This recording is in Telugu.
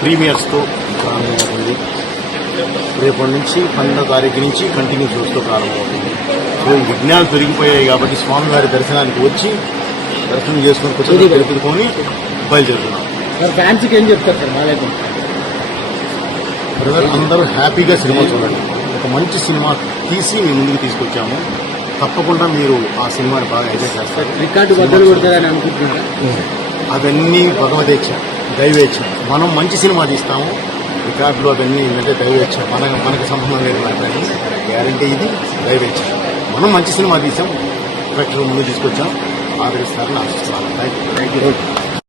ప్రీమియర్స్తో ప్రారంభమవుతుంది. రేపటి నుంచి 12వ తారీఖు నుంచి కంటిన్యూ షోస్తో ప్రారంభమవుతుంది. సో ఈ విజ్ఞానాలు పెరిగిపోయాయి కాబట్టి స్వామివారి దర్శనానికి వచ్చి దర్శనం చేసుకుని కొత్తగా తెలుపుకొని బయలుదేరుతున్నాం. ఫ్యాన్స్కి ఏం చెప్తారు సార్? మాలేకం బ్రదర్, అందరూ హ్యాపీగా సినిమా చూడండి. ఒక మంచి సినిమా తీసి మీ ముందుకు తీసుకొచ్చాము. తప్పకుండా మీరు ఆ సినిమాని బాగా ఎంజాయ్ చేస్తారు. రికార్డు బద్దలు కొడతారని అనుకుంటున్నారా? అవన్నీ భగవదేచ్ఛ, దైవేచ్ఛ. మనం మంచి సినిమా తీస్తాము, రికార్డులు అవన్నీ ఏంటంటే దైవేచ్ఛ. మనకు సంబంధం లేదు. కానీ గ్యారంటీ ఇది దైవేచ్ఛ. మనం మంచి సినిమా తీసాం, ప్రేక్షకుల ముందు తీసుకొచ్చాం, ఆదరిస్తారని ఆశిస్తున్నాను. Thank you.